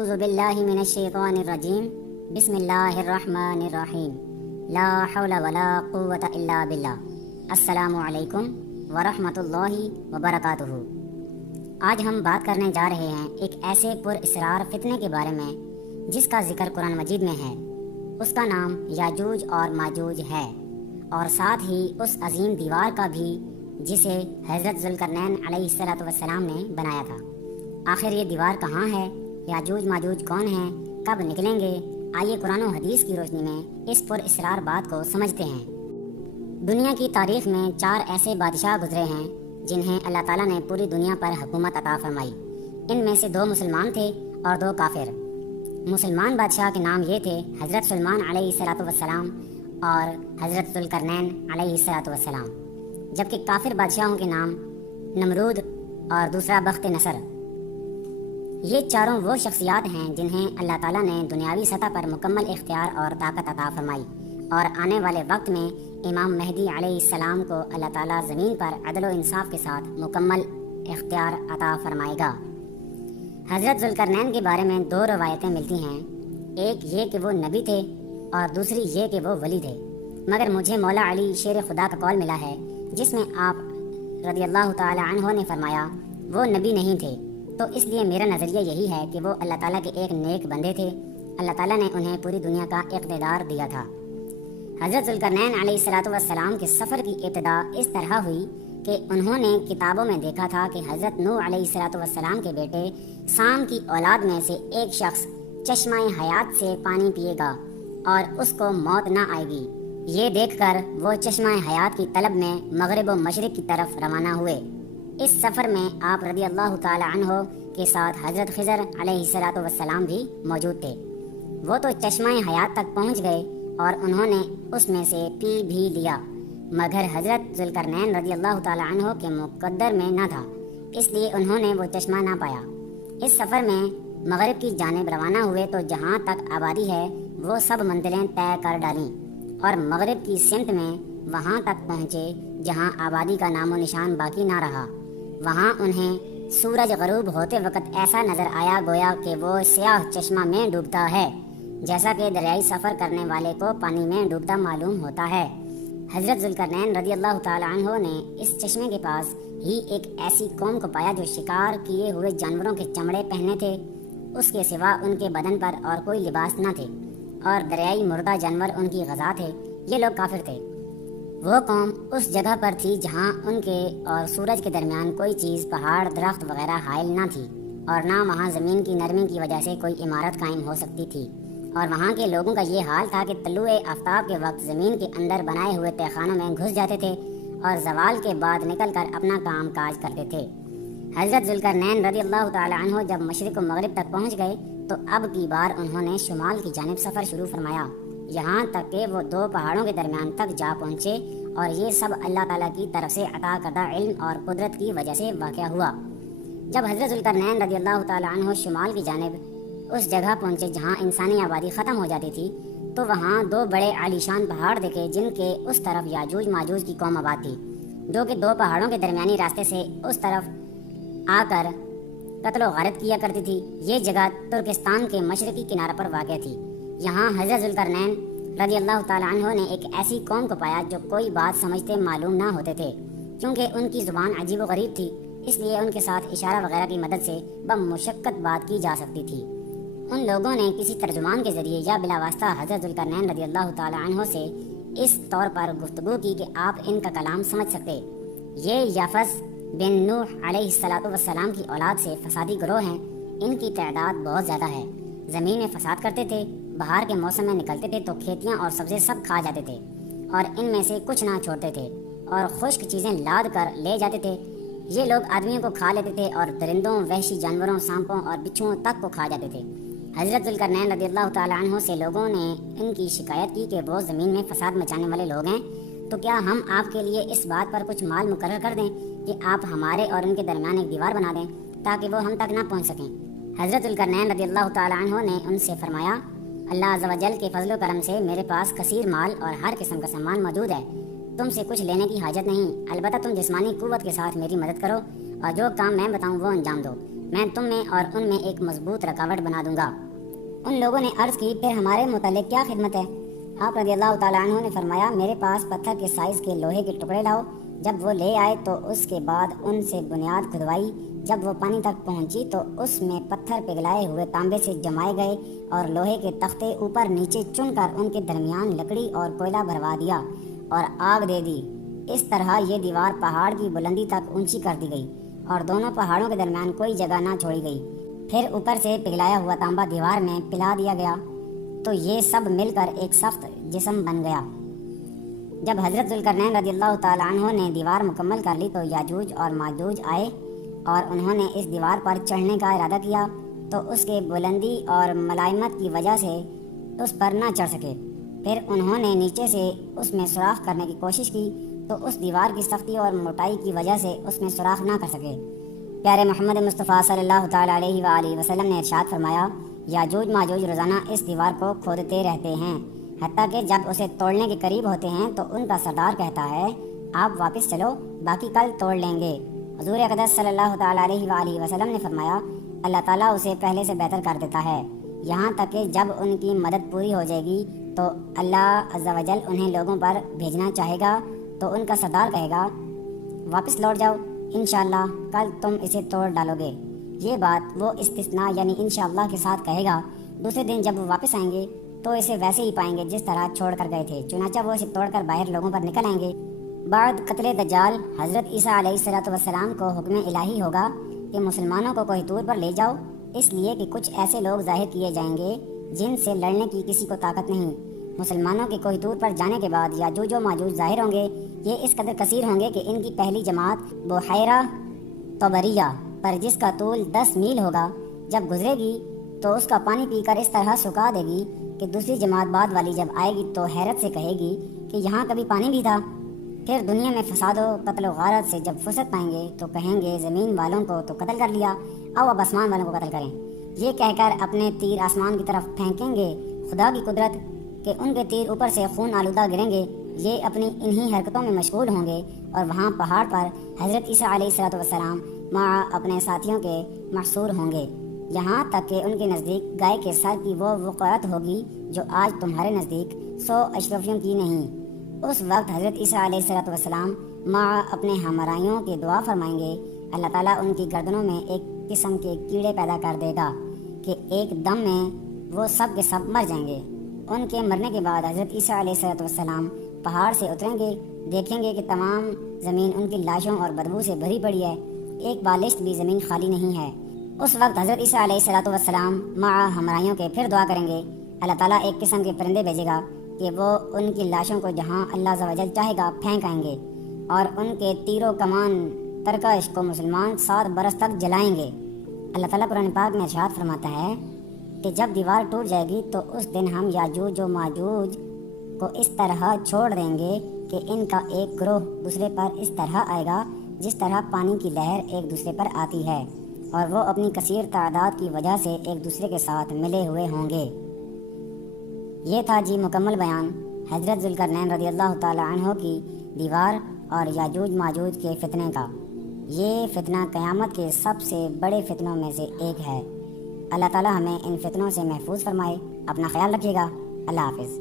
اعوذ باللہ من الشیطان الرجیم بسم اللہ الرحمن الرحیم لا حول ولا قوة الا باللہ۔ السلام علیکم ورحمۃ اللہ وبرکاتہ۔ آج ہم بات کرنے جا رہے ہیں ایک ایسے پر اسرار فتنے کے بارے میں جس کا ذکر قرآن مجید میں ہے۔ اس کا نام یاجوج اور ماجوج ہے، اور ساتھ ہی اس عظیم دیوار کا بھی جسے حضرت ذوالقرنین علیہ السلام نے بنایا تھا۔ آخر یہ دیوار کہاں ہے؟ یاجوج ماجوج کون ہیں؟ کب نکلیں گے؟ آئیے قرآن و حدیث کی روشنی میں اس پر اسرار بات کو سمجھتے ہیں۔ دنیا کی تاریخ میں 4 ایسے بادشاہ گزرے ہیں جنہیں اللہ تعالیٰ نے پوری دنیا پر حکومت عطا فرمائی۔ ان میں سے 2 مسلمان تھے اور 2 کافر۔ مسلمان بادشاہ کے نام یہ تھے حضرت سلیمان علیہ السلام اور حضرت ذوالقرنین علیہ السلام، جبکہ کافر بادشاہوں کے نام نمرود اور دوسرا بخت نصر۔ یہ چاروں وہ شخصیات ہیں جنہیں اللہ تعالیٰ نے دنیاوی سطح پر مکمل اختیار اور طاقت عطا فرمائی، اور آنے والے وقت میں امام مہدی علیہ السلام کو اللہ تعالیٰ زمین پر عدل و انصاف کے ساتھ مکمل اختیار عطا فرمائے گا۔ حضرت ذوالقرنین کے بارے میں 2 روایتیں ملتی ہیں، ایک یہ کہ وہ نبی تھے اور دوسری یہ کہ وہ ولی تھے، مگر مجھے مولا علی شیر خدا کا قول ملا ہے جس میں آپ رضی اللہ تعالی عنہ نے فرمایا وہ نبی نہیں تھے، تو اس لیے میرا نظریہ یہی ہے کہ وہ اللہ تعالیٰ کے ایک نیک بندے تھے۔ اللہ تعالیٰ نے انہیں پوری دنیا کا اقتدار دیا تھا۔ حضرت ذوالقرنین علیہ السلام کے سفر کی ابتدا اس طرح ہوئی کہ انہوں نے کتابوں میں دیکھا تھا کہ حضرت نوح علیہ السلام کے بیٹے سام کی اولاد میں سے ایک شخص چشمہ حیات سے پانی پیے گا اور اس کو موت نہ آئے گی۔ یہ دیکھ کر وہ چشمہ حیات کی طلب میں مغرب و مشرق کی طرف روانہ ہوئے۔ اس سفر میں آپ رضی اللہ تعالی عنہ کے ساتھ حضرت خضر علیہ السلام بھی موجود تھے۔ وہ تو چشمہ حیات تک پہنچ گئے اور انہوں نے اس میں سے پی بھی لیا، مگر حضرت ذوالقرنین رضی اللہ تعالی عنہ کے مقدر میں نہ تھا، اس لیے انہوں نے وہ چشمہ نہ پایا۔ اس سفر میں مغرب کی جانب روانہ ہوئے تو جہاں تک آبادی ہے وہ سب منزلیں طے کر ڈالیں، اور مغرب کی سمت میں وہاں تک پہنچے جہاں آبادی کا نام و نشان باقی نہ رہا۔ وہاں انہیں سورج غروب ہوتے وقت ایسا نظر آیا گویا کہ وہ سیاہ چشمہ میں ڈوبتا ہے، جیسا کہ دریائی سفر کرنے والے کو پانی میں ڈوبتا معلوم ہوتا ہے۔ حضرت ذوالقرنین رضی اللہ تعالی عنہ نے اس چشمے کے پاس ہی ایک ایسی قوم کو پایا جو شکار کیے ہوئے جانوروں کے چمڑے پہنے تھے، اس کے سوا ان کے بدن پر اور کوئی لباس نہ تھے، اور دریائی مردہ جانور ان کی غذا تھے۔ یہ لوگ کافر تھے۔ وہ قوم اس جگہ پر تھی جہاں ان کے اور سورج کے درمیان کوئی چیز، پہاڑ، درخت وغیرہ حائل نہ تھی، اور نہ وہاں زمین کی نرمی کی وجہ سے کوئی عمارت قائم ہو سکتی تھی، اور وہاں کے لوگوں کا یہ حال تھا کہ طلوع آفتاب کے وقت زمین کے اندر بنائے ہوئے تہخانوں میں گھس جاتے تھے اور زوال کے بعد نکل کر اپنا کام کاج کرتے تھے۔ حضرت ذوالقرنین رضی اللہ تعالی عنہ جب مشرق و مغرب تک پہنچ گئے تو اب کی بار انہوں نے شمال کی جانب سفر شروع فرمایا، یہاں تک کہ وہ 2 پہاڑوں کے درمیان تک جا پہنچے، اور یہ سب اللہ تعالیٰ کی طرف سے عطا کردہ علم اور قدرت کی وجہ سے واقع ہوا۔ جب حضرت ذوالقرنین رضی اللہ تعالی عنہ شمال کی جانب اس جگہ پہنچے جہاں انسانی آبادی ختم ہو جاتی تھی، تو وہاں 2 بڑے عالیشان پہاڑ دیکھے جن کے اس طرف یاجوج ماجوج کی قوم آباد تھی، جو کہ 2 پہاڑوں کے درمیانی راستے سے اس طرف آ کر قتل و غارت کیا کرتی تھی۔ یہ جگہ ترکستان کے مشرقی کنارے پر واقع تھی۔ یہاں حضرت ذوالقرنین رضی اللہ تعالی عنہ نے ایک ایسی قوم کو پایا جو کوئی بات سمجھتے معلوم نہ ہوتے تھے، کیونکہ ان کی زبان عجیب و غریب تھی، اس لیے ان کے ساتھ اشارہ وغیرہ کی مدد سے بمشقت بات کی جا سکتی تھی۔ ان لوگوں نے کسی ترجمان کے ذریعے یا بلا واسطہ حضرت ذوالقرنین رضی اللہ تعالی عنہ سے اس طور پر گفتگو کی کہ آپ ان کا کلام سمجھ سکتے۔ یہ یافس بن نوح علیہ السلام کی اولاد سے فسادی گروہ ہیں، ان کی تعداد بہت زیادہ ہے، زمین میں فساد کرتے تھے، بہار کے موسم میں نکلتے تھے تو کھیتیاں اور سبزے سب کھا جاتے تھے، اور ان میں سے کچھ نہ چھوڑتے تھے، اور خشک چیزیں لاد کر لے جاتے تھے۔ یہ لوگ آدمیوں کو کھا لیتے تھے اور درندوں، وحشی جانوروں، سانپوں اور بچھوؤں تک کو کھا جاتے تھے۔ حضرت ذوالقرنین رضی اللہ تعالی عنہ سے لوگوں نے ان کی شکایت کی کہ وہ زمین میں فساد مچانے والے لوگ ہیں، تو کیا ہم آپ کے لیے اس بات پر کچھ مال مقرر کر دیں کہ آپ ہمارے اور ان کے درمیان ایک دیوار بنا دیں تاکہ وہ ہم تک نہ پہنچ سکیں۔ حضرت ذوالقرنین رضی اللہ تعالی عنہ نے ان سے فرمایا، اللہ عز و جل کے فضل و کرم سے میرے پاس کثیر مال اور ہر قسم کا سامان موجود ہے، تم سے کچھ لینے کی حاجت نہیں، البتہ تم جسمانی قوت کے ساتھ میری مدد کرو اور جو کام میں بتاؤں وہ انجام دو۔ میں تم میں اور ان میں ایک مضبوط رکاوٹ بنا دوں گا۔ ان لوگوں نے عرض کی پھر ہمارے متعلق کیا خدمت ہے؟ آپ رضی اللہ تعالیٰ عنہ نے فرمایا میرے پاس پتھر کے سائز کے لوہے کے ٹکڑے لاؤ۔ جب وہ لے آئے تو اس کے بعد ان سے بنیاد کھدوائی۔ جب وہ پانی تک پہنچی تو اس میں پتھر پگھلائے ہوئے تانبے سے جمائے گئے اور لوہے کے تختے اوپر نیچے چن کر ان کے درمیان لکڑی اور کوئلہ بھروا دیا اور آگ دے دی۔ اس طرح یہ دیوار پہاڑ کی بلندی تک اونچی کر دی گئی اور دونوں پہاڑوں کے درمیان کوئی جگہ نہ چھوڑی گئی۔ پھر اوپر سے پگھلایا ہوا تانبا دیوار میں پلا دیا گیا تو یہ سب مل کر ایک سخت جسم بن گیا۔ جب حضرت ذوالقرنین رضی اللہ تعالیٰ عنہ نے دیوار مکمل کر لی تو یاجوج اور ماجوج آئے اور انہوں نے اس دیوار پر چڑھنے کا ارادہ کیا تو اس کے بلندی اور ملائمت کی وجہ سے اس پر نہ چڑھ سکے۔ پھر انہوں نے نیچے سے اس میں سوراخ کرنے کی کوشش کی تو اس دیوار کی سختی اور موٹائی کی وجہ سے اس میں سوراخ نہ کر سکے۔ پیارے محمد مصطفیٰ صلی اللہ تعالیٰ علیہ وآلہ وسلم نے ارشاد فرمایا یاجوج ماجوج روزانہ اس دیوار کو کھودتے رہتے ہیں، حتیٰ کہ جب اسے توڑنے کے قریب ہوتے ہیں تو ان کا سردار کہتا ہے آپ واپس چلو، باقی کل توڑ لیں گے۔ حضور اقدس صلی اللہ تعالیٰ علیہ وآلہ وسلم نے فرمایا اللہ تعالیٰ اسے پہلے سے بہتر کر دیتا ہے، یہاں تک کہ جب ان کی مدد پوری ہو جائے گی تو اللہ عز و جل انہیں لوگوں پر بھیجنا چاہے گا تو ان کا سردار کہے گا واپس لوٹ جاؤ، انشاءاللہ کل تم اسے توڑ ڈالو گے۔ یہ بات وہ استثناء یعنی انشاءاللہ کے ساتھ کہے گا۔ دوسرے دن جب وہ واپس آئیں گے تو اسے ویسے ہی پائیں گے جس طرح چھوڑ کر گئے تھے، چنانچہ وہ اسے توڑ کر باہر لوگوں پر نکل آئیں گے۔ بعد قتل دجال حضرت عیسیٰ علیہ السلام کو حکم الہی ہوگا کہ مسلمانوں کو کوہ طور پر لے جاؤ، اس لیے کہ کچھ ایسے لوگ ظاہر کیے جائیں گے جن سے لڑنے کی کسی کو طاقت نہیں۔ مسلمانوں کے کوہ طور پر جانے کے بعد یاجوج و ماجوج ظاہر ہوں گے۔ یہ اس قدر کثیر ہوں گے کہ ان کی پہلی جماعت بحیرہ طبریہ پر جس کا طول 10 میل ہوگا جب گزرے گی تو اس کا پانی پی کر اس طرح سکا دے گی کہ دوسری جماعت بعد والی جب آئے گی تو حیرت سے کہے گی کہ یہاں کبھی پانی بھی تھا۔ پھر دنیا میں فساد و قتل و غارت سے جب فرصت پائیں گے تو کہیں گے زمین والوں کو تو قتل کر لیا، آؤ اب آسمان والوں کو قتل کریں۔ یہ کہہ کر اپنے تیر آسمان کی طرف پھینکیں گے، خدا کی قدرت کہ ان کے تیر اوپر سے خون آلودہ گریں گے۔ یہ اپنی انہی حرکتوں میں مشغول ہوں گے اور وہاں پہاڑ پر حضرت عیسیٰ علیہ السلام مع اپنے ساتھیوں کے محصور ہوں گے، یہاں تک کہ ان کے نزدیک گائے کے سر کی وہ وقعت ہوگی جو آج تمہارے نزدیک 100 اشرفیوں کی نہیں۔ اس وقت حضرت عیسیٰ علیہ السلام مع اپنے ہمراہیوں کی دعا فرمائیں گے، اللہ تعالیٰ ان کی گردنوں میں ایک قسم کے کیڑے پیدا کر دے گا کہ ایک دم میں وہ سب کے سب مر جائیں گے۔ ان کے مرنے کے بعد حضرت عیسیٰ علیہ السلام پہاڑ سے اتریں گے، دیکھیں گے کہ تمام زمین ان کی لاشوں اور بدبو سے بھری پڑی ہے، ایک بالشت بھی زمین خالی نہیں ہے۔ اس وقت حضرت عیسیٰ علیہ السلام مع ہمراہیوں کے پھر دعا کریں گے، اللہ تعالیٰ ایک قسم کے پرندے بھیجے گا کہ وہ ان کی لاشوں کو جہاں اللہ عز و جل چاہے گا پھینک آئیں گے اور ان کے تیر و کمان ترکش کو مسلمان 7 برس تک جلائیں گے۔ اللہ تعالیٰ قرآن پاک میں ارشاد فرماتا ہے کہ جب دیوار ٹوٹ جائے گی تو اس دن ہم یاجوج و ماجوج کو اس طرح چھوڑ دیں گے کہ ان کا ایک گروہ دوسرے پر اس طرح آئے گا جس طرح پانی کی لہر ایک دوسرے پر آتی ہے، اور وہ اپنی کثیر تعداد کی وجہ سے ایک دوسرے کے ساتھ ملے ہوئے ہوں گے۔ یہ تھا جی مکمل بیان حضرت ذوالقرنین رضی اللہ تعالی عنہ کی دیوار اور یاجوج ماجوج کے فتنے کا۔ یہ فتنہ قیامت کے سب سے بڑے فتنوں میں سے ایک ہے۔ اللہ تعالی ہمیں ان فتنوں سے محفوظ فرمائے۔ اپنا خیال رکھیے گا۔ اللہ حافظ۔